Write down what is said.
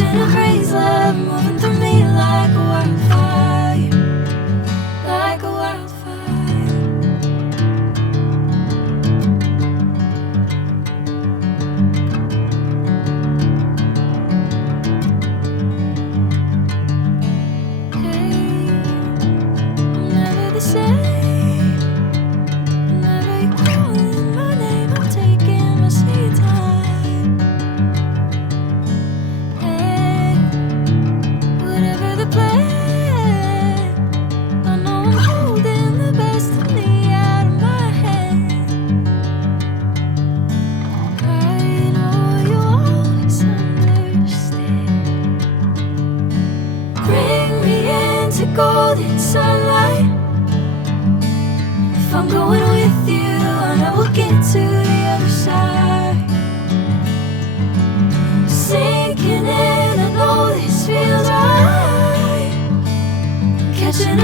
catching a breeze, love moving through me like a wildfire, like a wildfire. Hey, I'm never the same. Whenever you're calling my name, I'm taking my sweet time. Hey, whatever the plan, I know I'm holding the best of me out of my hand. I know you always understand. Bring me into golden sunlight. If I'm going with you, I know we'll get to the other side. Sinking in, I know this feels right. Catching a